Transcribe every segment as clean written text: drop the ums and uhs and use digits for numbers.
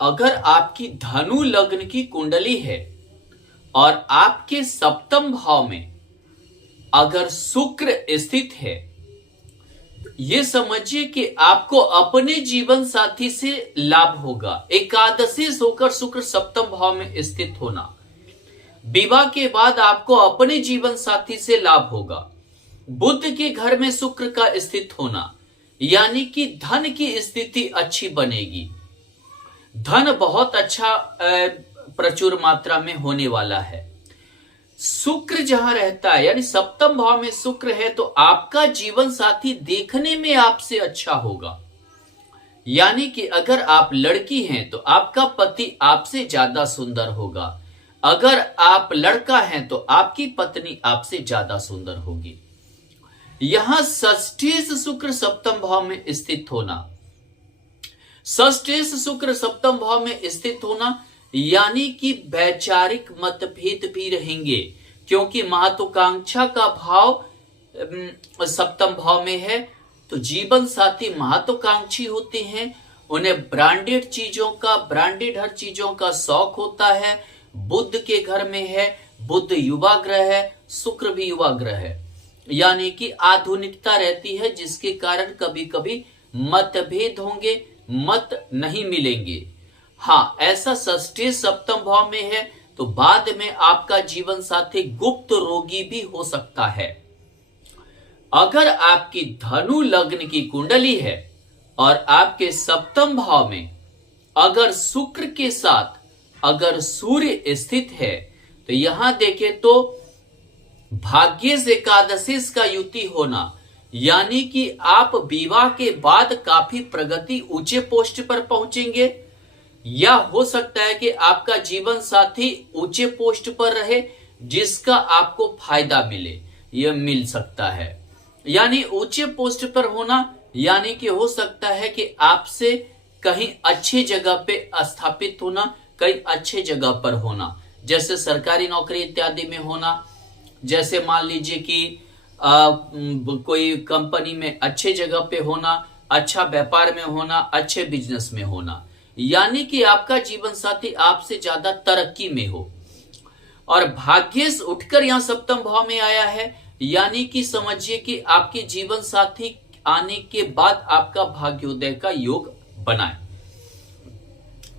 अगर आपकी धनु लग्न की कुंडली है और आपके सप्तम भाव में अगर शुक्र स्थित है, ये समझिए कि आपको अपने जीवन साथी से लाभ होगा। एकादशी होकर शुक्र सप्तम भाव में स्थित होना, विवाह के बाद आपको अपने जीवन साथी से लाभ होगा। बुध के घर में शुक्र का स्थित होना, यानी कि धन की स्थिति अच्छी बनेगी। धन बहुत अच्छा प्रचुर मात्रा में होने वाला है। शुक्र जहां रहता है यानी सप्तम भाव में शुक्र है, तो आपका जीवन साथी देखने में आपसे अच्छा होगा। यानी कि अगर आप लड़की हैं तो आपका पति आपसे ज्यादा सुंदर होगा, अगर आप लड़का हैं तो आपकी पत्नी आपसे ज्यादा सुंदर होगी। यहां षष्ठेश शुक्र सप्तम भाव में स्थित होना, षष्ठेश शुक्र सप्तम भाव में स्थित होना यानी कि वैचारिक मतभेद भी रहेंगे, क्योंकि महत्वाकांक्षा का भाव सप्तम भाव में है। तो जीवन साथी महत्वाकांक्षी होते हैं, उन्हें ब्रांडेड चीजों का, ब्रांडेड हर चीजों का शौक होता है। बुध के घर में है, बुध युवा ग्रह है, शुक्र भी युवा ग्रह है, यानी कि आधुनिकता रहती है, जिसके कारण कभी कभी मतभेद होंगे, मत नहीं मिलेंगे। हाँ, ऐसा षष्ठी सप्तम भाव में है तो बाद में आपका जीवन साथी गुप्त रोगी भी हो सकता है। अगर आपकी धनु लग्न की कुंडली है और आपके सप्तम भाव में अगर शुक्र के साथ अगर सूर्य स्थित है, तो यहां देखें तो भाग्येश एकादशी का युति होना, यानी कि आप विवाह के बाद काफी प्रगति ऊंचे पोस्ट पर पहुंचेंगे, या हो सकता है कि आपका जीवन साथी ऊंचे पोस्ट पर रहे जिसका आपको फायदा मिले, यह मिल सकता है। यानी ऊंचे पोस्ट पर होना यानी कि हो सकता है कि आपसे कहीं अच्छी जगह पे स्थापित होना, कहीं अच्छे जगह पर होना, जैसे सरकारी नौकरी इत्यादि में होना, जैसे मान लीजिए कि कोई कंपनी में अच्छे जगह पे होना, अच्छा व्यापार में होना, अच्छे बिजनेस में होना, यानी कि आपका जीवन साथी आपसे ज्यादा तरक्की में हो। और भाग्येश उठकर यहां सप्तम भाव में आया है, यानी कि समझिए कि आपके जीवन साथी आने के बाद आपका भाग्योदय का योग बनाए।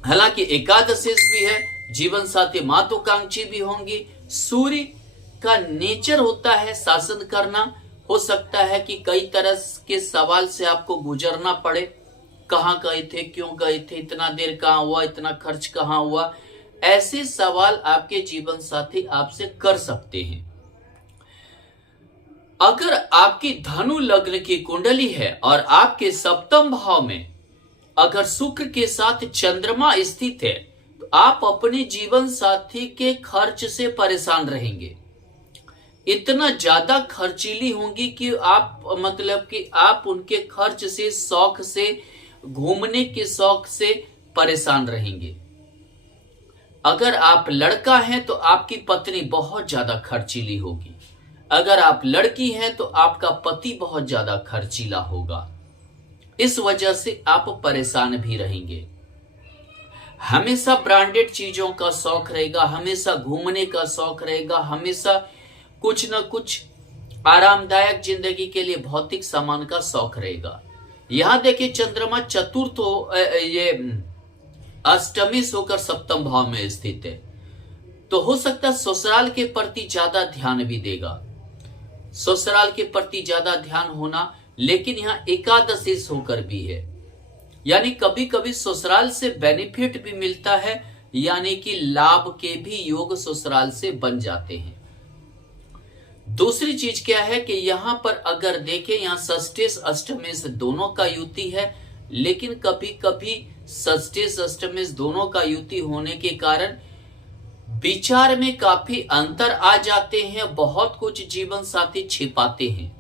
हालांकि एकादशी भी है, जीवन साथी महत्वाकांक्षी भी होंगी। सूर्य का नेचर होता है शासन करना, हो सकता है कि कई तरह के सवाल से आपको गुजरना पड़े, कहां गए थे, क्यों गए थे, इतना देर कहां हुआ, इतना खर्च कहां हुआ, ऐसे सवाल आपके जीवन साथी आपसे कर सकते हैं। अगर आपकी धनु लग्न की कुंडली है और आपके सप्तम भाव में अगर शुक्र के साथ चंद्रमा स्थित है, तो आप अपने जीवन साथी के खर्च से परेशान रहेंगे। इतना ज्यादा खर्चीली होंगी कि आप मतलब कि आप उनके खर्च से, शौक से, घूमने के शौक से परेशान रहेंगे। अगर आप लड़का हैं तो आपकी पत्नी बहुत ज्यादा खर्चीली होगी, अगर आप लड़की हैं तो आपका पति बहुत ज्यादा खर्चीला होगा। इस वजह से आप परेशान भी रहेंगे। हमेशा ब्रांडेड चीजों का शौक रहेगा, हमेशा घूमने का शौक रहेगा, हमेशा कुछ न कुछ आरामदायक जिंदगी के लिए भौतिक सामान का शौक रहेगा। यहां देखिए चंद्रमा चतुर्थ ये अष्टमी होकर सप्तम भाव में स्थित है, तो हो सकता है ससुराल के प्रति ज्यादा ध्यान भी देगा, ससुराल के प्रति ज्यादा ध्यान होना। लेकिन यहाँ एकादशी होकर भी है, यानी कभी कभी ससुराल से बेनिफिट भी मिलता है, यानी कि लाभ के भी योग ससुराल से बन जाते हैं। दूसरी चीज क्या है कि यहां पर अगर देखें, यहां षष्ठेश अष्टमेश दोनों का युति है, लेकिन कभी कभी षष्ठेश अष्टमेश दोनों का युति होने के कारण विचार में काफी अंतर आ जाते हैं। बहुत कुछ जीवन साथी छिपाते हैं,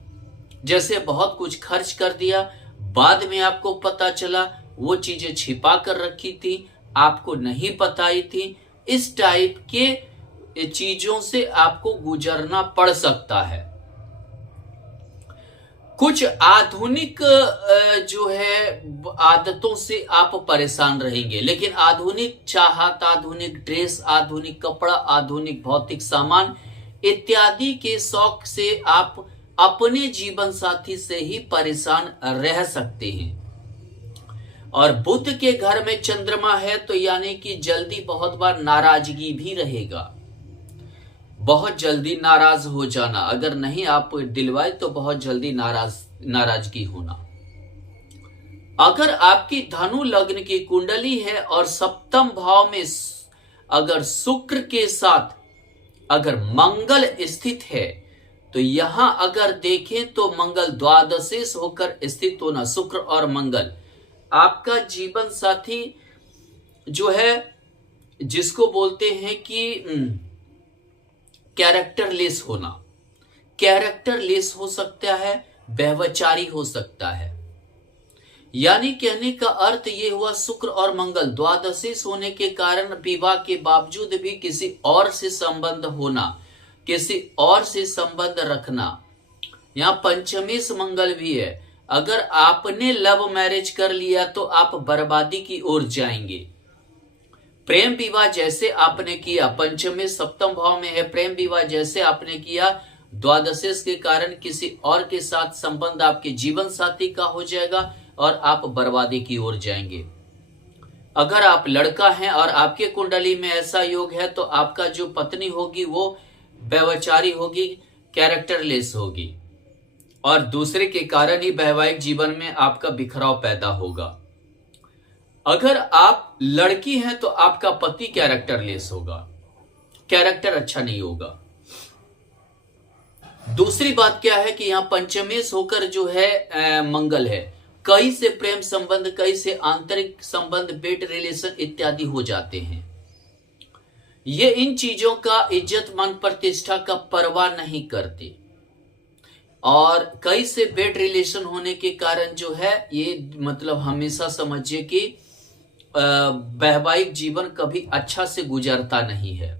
जैसे बहुत कुछ खर्च कर दिया, बाद में आपको पता चला वो चीजें छिपा कर रखी थी, आपको नहीं बताई थी। इस टाइप के चीजों से आपको गुजरना पड़ सकता है। कुछ आधुनिक जो है आदतों से आप परेशान रहेंगे, लेकिन आधुनिक चाहत, आधुनिक ड्रेस, आधुनिक कपड़ा, आधुनिक भौतिक सामान इत्यादि के शौक से आप अपने जीवन साथी से ही परेशान रह सकते हैं। और बुध के घर में चंद्रमा है तो यानी कि जल्दी बहुत बार नाराजगी भी रहेगा, बहुत जल्दी नाराज हो जाना, अगर नहीं आप दिलवाए तो बहुत जल्दी नाराजगी होना। अगर आपकी धनु लग्न की कुंडली है और सप्तम भाव में अगर शुक्र के साथ अगर मंगल स्थित है तो यहां अगर देखें तो मंगल द्वादशेश होकर स्थित होना, शुक्र और मंगल, आपका जीवन साथी जो है जिसको बोलते हैं कि कैरेक्टरलेस होना, कैरेक्टरलेस हो सकता है, व्यभिचारी हो सकता है। यानी कहने का अर्थ ये हुआ शुक्र और मंगल द्वादशीश होने के कारण विवाह के बावजूद भी किसी और से संबंध होना, किसी और से संबंध रखना। यहां पंचमेश मंगल भी है। अगर आपने लव मैरिज कर लिया तो आप बर्बादी की ओर जाएंगे। प्रेम विवाह जैसे आपने किया, पंचमे सप्तम भाव में है, प्रेम विवाह जैसे आपने किया, द्वादशेश के कारण किसी और के साथ संबंध आपके जीवन साथी का हो जाएगा और आप बर्बादी की ओर जाएंगे। अगर आप लड़का हैं और आपके कुंडली में ऐसा योग है तो आपका जो पत्नी होगी वो व्यभिचारी होगी, कैरेक्टरलेस होगी और दूसरे के कारण ही वैवाहिक जीवन में आपका बिखराव पैदा होगा। अगर आप लड़की हैं तो आपका पति कैरेक्टरलेस होगा, कैरेक्टर अच्छा नहीं होगा। दूसरी बात क्या है कि यहां पंचमेश होकर जो है मंगल है, कई से प्रेम संबंध, कई से आंतरिक संबंध, बेट रिलेशन इत्यादि हो जाते हैं। ये इन चीजों का इज्जत मान प्रतिष्ठा का परवाह नहीं करते और कई से बेट रिलेशन होने के कारण जो है ये मतलब हमेशा समझिए कि वैवाहिक जीवन कभी अच्छा से गुजरता नहीं है।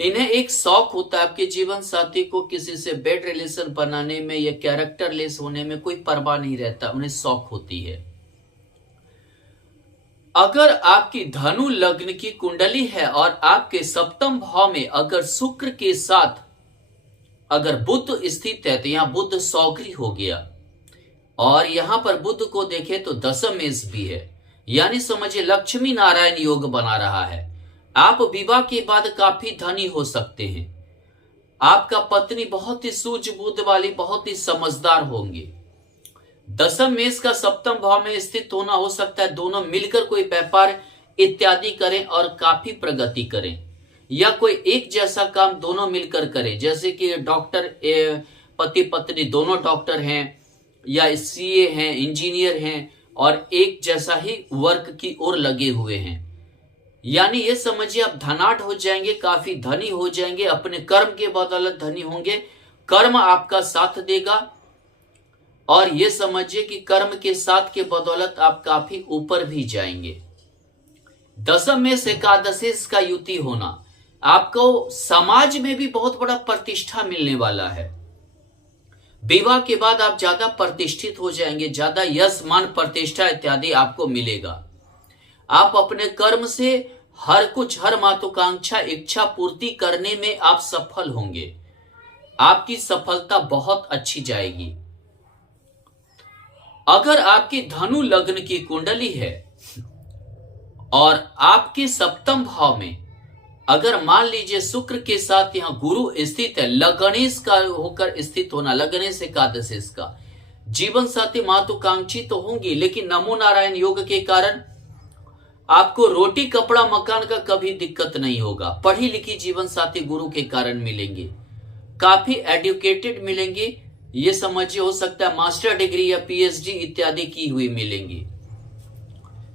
इन्हें एक शौक होता है आपके जीवन साथी को किसी से बेड रिलेशन बनाने में या कैरेक्टरलेस होने में कोई परवाह नहीं रहता, उन्हें शौक होती है। अगर आपकी धनु लग्न की कुंडली है और आपके सप्तम भाव में अगर शुक्र के साथ अगर बुध स्थित है तो यहां बुध सौकरी हो गया और यहां पर बुध को देखे तो दशम मेष भी है, यानी समझिए लक्ष्मी नारायण योग बना रहा है। आप विवाह के बाद काफी धनी हो सकते हैं। आपका पत्नी बहुत ही सूझबूझ वाली, बहुत ही समझदार होंगी। दशम मेष का सप्तम भाव में स्थित होना हो सकता है दोनों मिलकर कोई व्यापार इत्यादि करें और काफी प्रगति करें, या कोई एक जैसा काम दोनों मिलकर करें, जैसे कि डॉक्टर पति पत्नी दोनों डॉक्टर हैं या सीए हैं, इंजीनियर हैं और एक जैसा ही वर्क की ओर लगे हुए हैं। यानी ये समझिए आप धनाढ़ हो जाएंगे, काफी धनी हो जाएंगे, अपने कर्म के बदौलत धनी होंगे, कर्म आपका साथ देगा और ये समझिए कि कर्म के साथ के बदौलत आप काफी ऊपर भी जाएंगे। दशम में एकादशेश का युति होना, आपको समाज में भी बहुत बड़ा प्रतिष्ठा मिलने वाला है। विवाह के बाद आप ज्यादा प्रतिष्ठित हो जाएंगे, ज्यादा यश मान प्रतिष्ठा इत्यादि आपको मिलेगा। आप अपने कर्म से हर कुछ, हर महत्वाकांक्षा इच्छा पूर्ति करने में आप सफल होंगे। आपकी सफलता बहुत अच्छी जाएगी। अगर आपकी धनु लग्न की कुंडली है और आपके सप्तम भाव में अगर मान लीजिए शुक्र के साथ यहां गुरु स्थित है, लगनेश का होकर स्थित होना, लगनेश एकादशेश का, जीवन साथी महत्वाकांक्षी तो होंगी लेकिन नमो नारायण योग के कारण आपको रोटी कपड़ा मकान का कभी दिक्कत नहीं होगा। पढ़ी लिखी जीवन साथी गुरु के कारण मिलेंगे, काफी एडुकेटेड मिलेंगे, ये समझिए हो सकता है मास्टर डिग्री या पीएचडी इत्यादि की हुई मिलेंगी।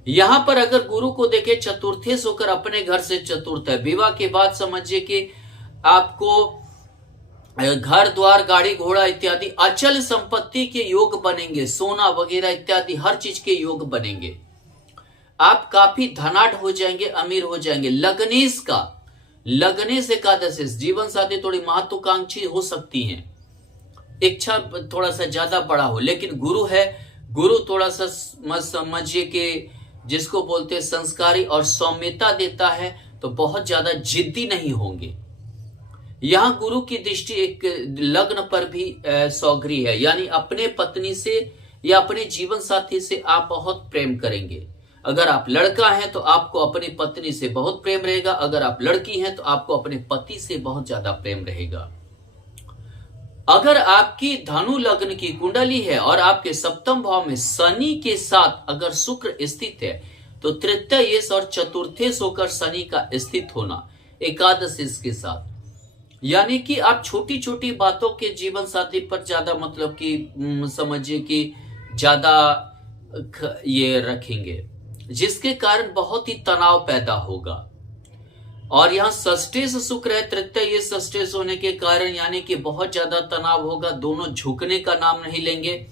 यहां पर अगर गुरु को देखे चतुर्थेश होकर अपने घर से चतुर्थ है, विवाह के बाद समझिए कि आपको घर द्वार गाड़ी घोड़ा इत्यादि अचल संपत्ति के योग बनेंगे, सोना वगैरह इत्यादि हर चीज के योग बनेंगे। आप काफी धनाढ़ हो जाएंगे, अमीर हो जाएंगे। लगनेश का, लगनेश एकादशेश, जीवन साथी थोड़ी महत्वाकांक्षी हो सकती हैं, इच्छा थोड़ा सा ज्यादा बड़ा हो। लेकिन गुरु है, गुरु थोड़ा सा मत समझिए कि जिसको बोलते हैं संस्कारी और सौम्यता देता है, तो बहुत ज्यादा जिद्दी नहीं होंगे। यहां गुरु की दृष्टि एक लग्न पर भी सौगरी है, यानी अपने पत्नी से या अपने जीवन साथी से आप बहुत प्रेम करेंगे। अगर आप लड़का हैं तो आपको अपनी पत्नी से बहुत प्रेम रहेगा, अगर आप लड़की हैं तो आपको अपने पति से बहुत ज्यादा प्रेम रहेगा। अगर आपकी धनु लग्न की कुंडली है और आपके सप्तम भाव में शनि के साथ अगर शुक्र स्थित है, तो तृतीयेश और चतुर्थेश होकर शनि का स्थित होना, एकादश के साथ, यानी कि आप छोटी छोटी बातों के जीवन साथी पर ज्यादा मतलब कि समझिए कि ज्यादा ये रखेंगे, जिसके कारण बहुत ही तनाव पैदा होगा। और यहाँ षष्ठेश शुक्र है, तृतीय षष्ठेश होने के कारण यानी कि बहुत ज्यादा तनाव होगा, दोनों झुकने का नाम नहीं लेंगे।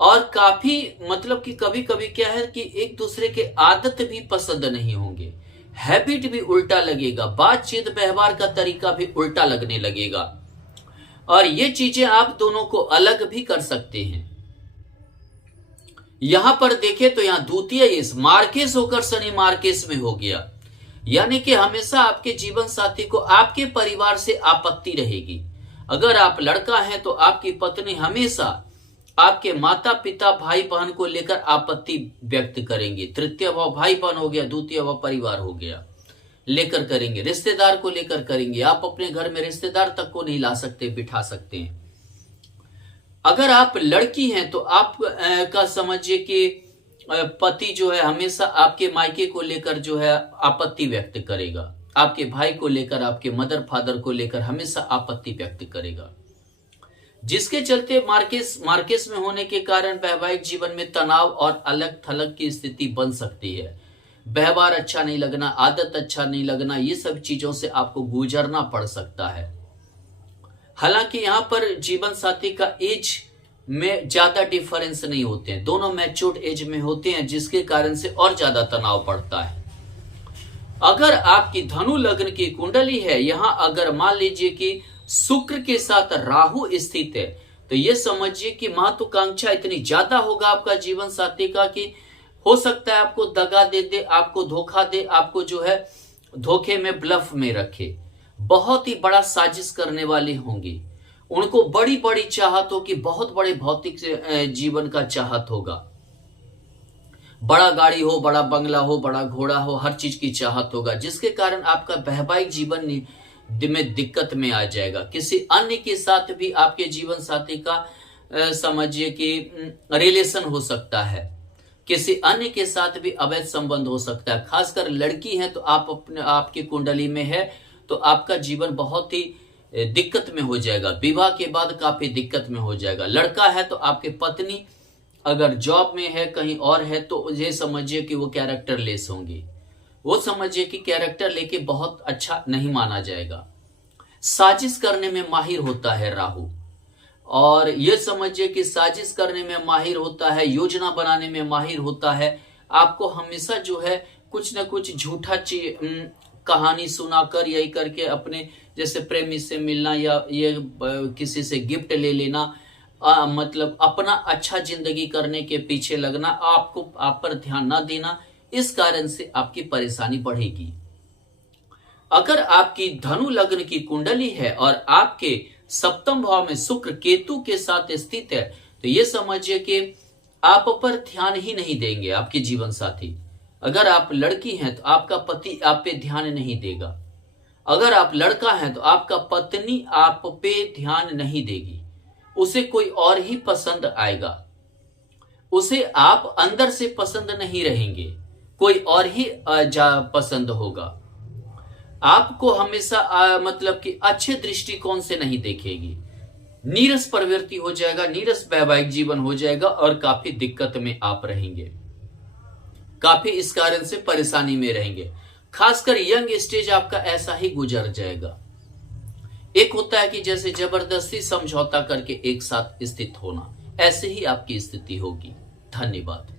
और काफी मतलब कि कभी कभी क्या है कि एक दूसरे के आदत भी पसंद नहीं होंगे, हैबिट भी उल्टा लगेगा, बातचीत व्यवहार का तरीका भी उल्टा लगने लगेगा। और ये चीजें आप दोनों को अलग भी कर सकते हैं। यहां पर देखें तो यहां द्वितीय मार्केश होकर शनि मार्केश में हो गया, यानी कि हमेशा आपके जीवन साथी को आपके परिवार से आपत्ति रहेगी। अगर आप लड़का हैं तो आपकी पत्नी हमेशा आपके माता पिता भाई बहन को लेकर आपत्ति व्यक्त करेंगे। तृतीय भाव भाई बहन हो गया, द्वितीय भाव परिवार हो गया, लेकर करेंगे। रिश्तेदार को लेकर करेंगे, आप अपने घर में रिश्तेदार तक को नहीं ला सकते, बिठा सकते हैं। अगर आप लड़की हैं तो आप का समझिए कि पति जो है हमेशा आपके मायके को लेकर जो है आपत्ति व्यक्त करेगा, आपके भाई को लेकर, आपके मदर फादर को लेकर हमेशा आपत्ति व्यक्त करेगा, जिसके चलते मार्केस में होने के कारण वैवाहिक जीवन में तनाव और अलग थलग की स्थिति बन सकती है। व्यवहार अच्छा नहीं लगना, आदत अच्छा नहीं लगना, ये सब चीजों से आपको गुजरना पड़ सकता है। हालांकि यहाँ पर जीवन साथी का एज में ज्यादा डिफरेंस नहीं होते हैं, दोनों मैच्योर्ड एज में होते हैं, जिसके कारण से और ज्यादा तनाव पड़ता है। अगर आपकी धनु लग्न की कुंडली है, यहां अगर मान लीजिए कि शुक्र के साथ राहु स्थित है, तो ये समझिए कि महत्वाकांक्षा इतनी ज्यादा होगा आपका जीवन साथी का कि हो सकता है आपको दगा दे दे, आपको धोखा दे, आपको जो है धोखे में ब्लफ में रखे। बहुत ही बड़ा साजिश करने वाले होंगे, उनको बड़ी बड़ी चाहत होगी, बहुत बड़े भौतिक जीवन का चाहत होगा, बड़ा गाड़ी हो, बड़ा बंगला हो, बड़ा घोड़ा हो, हर चीज की चाहत होगा, जिसके कारण आपका वैवाहिक जीवन में दिक्कत में आ जाएगा। किसी अन्य के साथ भी आपके जीवन साथी का समझिए कि रिलेशन हो सकता है, किसी अन्य के साथ भी अवैध संबंध हो सकता है। खासकर लड़की है तो आपकी कुंडली में है तो आपका जीवन बहुत ही दिक्कत में हो जाएगा, विवाह के बाद काफी दिक्कत में हो जाएगा। लड़का है तो आपके पत्नी अगर जॉब में है, कहीं और है, तो ये समझिए कि वो कैरेक्टर लेस होंगी, वो समझिए कि कैरेक्टर लेके बहुत अच्छा नहीं माना जाएगा। साजिश करने में माहिर होता है राहु, और ये समझिए कि साजिश करने में माहिर होता है, योजना बनाने में माहिर होता है। आपको हमेशा जो है कुछ न कुछ झूठा कहानी सुनाकर यही करके अपने जैसे प्रेमी से मिलना या ये किसी से गिफ्ट ले लेना, मतलब अपना अच्छा जिंदगी करने के पीछे लगना, आपको आप पर ध्यान ना देना, इस कारण से आपकी परेशानी बढ़ेगी। अगर आपकी धनु लग्न की कुंडली है और आपके सप्तम भाव में शुक्र केतु के साथ स्थित है, तो ये समझिए कि आप पर ध्यान ही नहीं देंगे आपके जीवन साथी। अगर आप लड़की हैं तो आपका पति आप पे ध्यान नहीं देगा, अगर आप लड़का हैं तो आपका पत्नी आप पे ध्यान नहीं देगी, उसे कोई और ही पसंद आएगा, उसे आप अंदर से पसंद नहीं रहेंगे, कोई और ही पसंद होगा। आपको हमेशा मतलब कि अच्छे दृष्टिकोण से नहीं देखेगी, नीरस प्रवृत्ति हो जाएगा, नीरस वैवाहिक जीवन हो जाएगा और काफी दिक्कत में आप रहेंगे, काफी इस कारण से परेशानी में रहेंगे। खासकर यंग स्टेज आपका ऐसा ही गुजर जाएगा। एक होता है कि जैसे जबरदस्ती समझौता करके एक साथ स्थित होना, ऐसे ही आपकी स्थिति होगी। धन्यवाद।